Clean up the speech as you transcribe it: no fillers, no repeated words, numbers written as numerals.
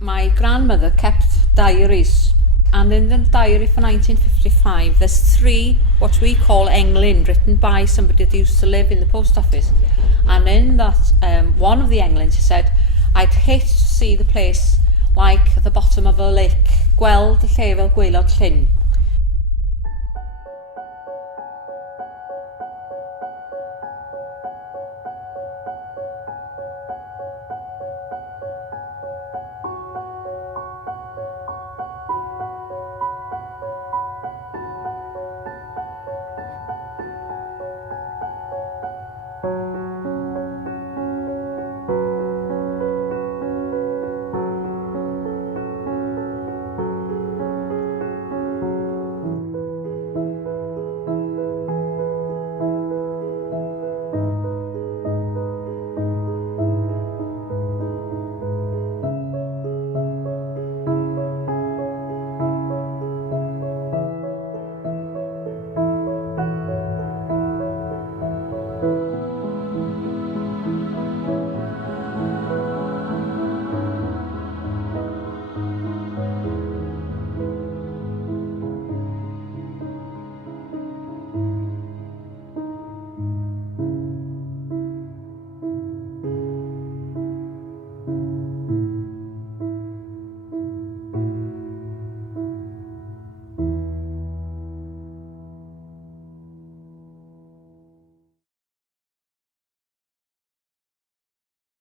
My grandmother kept diaries, and in the diary for 1955 there's 3 what we call englyn written by somebody that used to live in the post office, and in that one of the englyn she said, I'd hate to see the place like the bottom of a lake, gweld y lle fel Gwaelod Llyn.